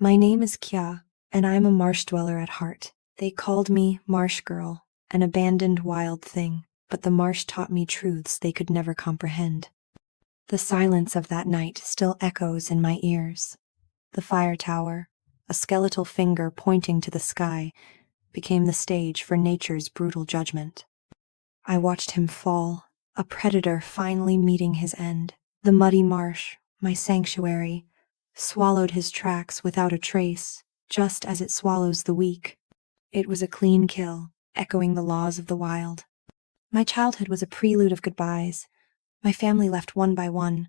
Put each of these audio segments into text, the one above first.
My name is Kya, and I'm a marsh dweller at heart. They called me Marsh Girl, an abandoned wild thing, but the marsh taught me truths they could never comprehend. The silence of that night still echoes in my ears. The fire tower, a skeletal finger pointing to the sky, became the stage for nature's brutal judgment. I watched him fall, a predator finally meeting his end. The muddy marsh, my sanctuary, swallowed his tracks without a trace, just as it swallows the weak. It was a clean kill, echoing the laws of the wild. My childhood was a prelude of goodbyes. My family left one by one,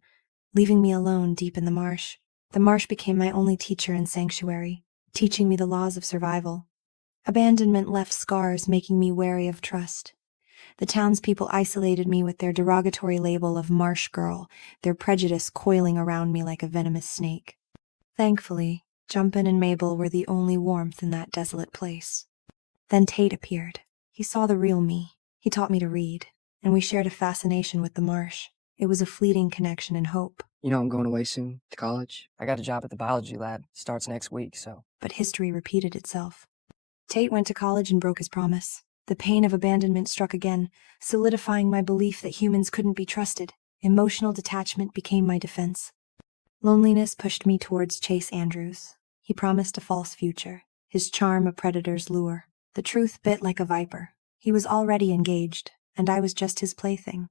leaving me alone deep in the marsh. The marsh became my only teacher and sanctuary, teaching me the laws of survival. Abandonment left scars, making me wary of trust. The townspeople isolated me with their derogatory label of marsh girl, their prejudice coiling around me like a venomous snake. Thankfully, Jumpin' and Mabel were the only warmth in that desolate place. Then Tate appeared. He saw the real me. He taught me to read, and we shared a fascination with the marsh. It was a fleeting connection and hope. I'm going away soon to college. I got a job at the biology lab. Starts next week, so. But history repeated itself. Tate went to college and broke his promise. The pain of abandonment struck again, solidifying my belief that humans couldn't be trusted. Emotional detachment became my defense. Loneliness pushed me towards Chase Andrews. He promised a false future, his charm a predator's lure. The truth bit like a viper. He was already engaged, and I was just his plaything.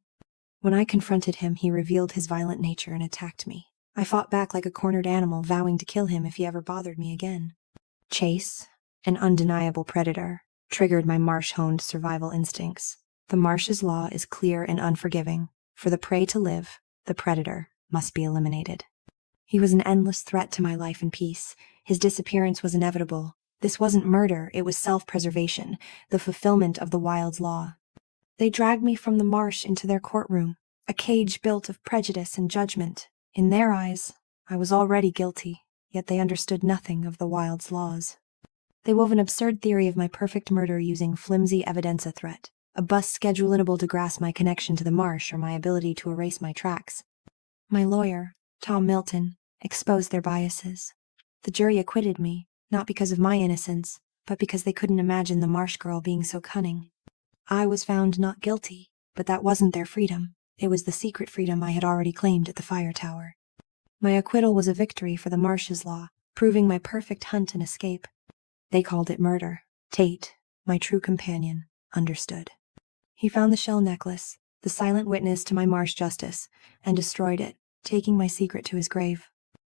When I confronted him, he revealed his violent nature and attacked me. I fought back like a cornered animal, vowing to kill him if he ever bothered me again. Chase, an undeniable predator, triggered my marsh-honed survival instincts. The marsh's law is clear and unforgiving. For the prey to live, the predator must be eliminated. He was an endless threat to my life and peace. His disappearance was inevitable. This wasn't murder, it was self-preservation, the fulfillment of the wild's law. They dragged me from the marsh into their courtroom, a cage built of prejudice and judgment. In their eyes, I was already guilty, yet they understood nothing of the wild's laws. They wove an absurd theory of my perfect murder using flimsy evidence a threat, a bust schedule unable to grasp my connection to the marsh or my ability to erase my tracks. My lawyer, Tom Milton, exposed their biases. The jury acquitted me, not because of my innocence, but because they couldn't imagine the marsh girl being so cunning. I was found not guilty, but that wasn't their freedom. It was the secret freedom I had already claimed at the fire tower. My acquittal was a victory for the marsh's law, proving my perfect hunt and escape. They called it murder. Tate, my true companion, understood. He found the shell necklace, the silent witness to my marsh justice, and destroyed it, taking my secret to his grave.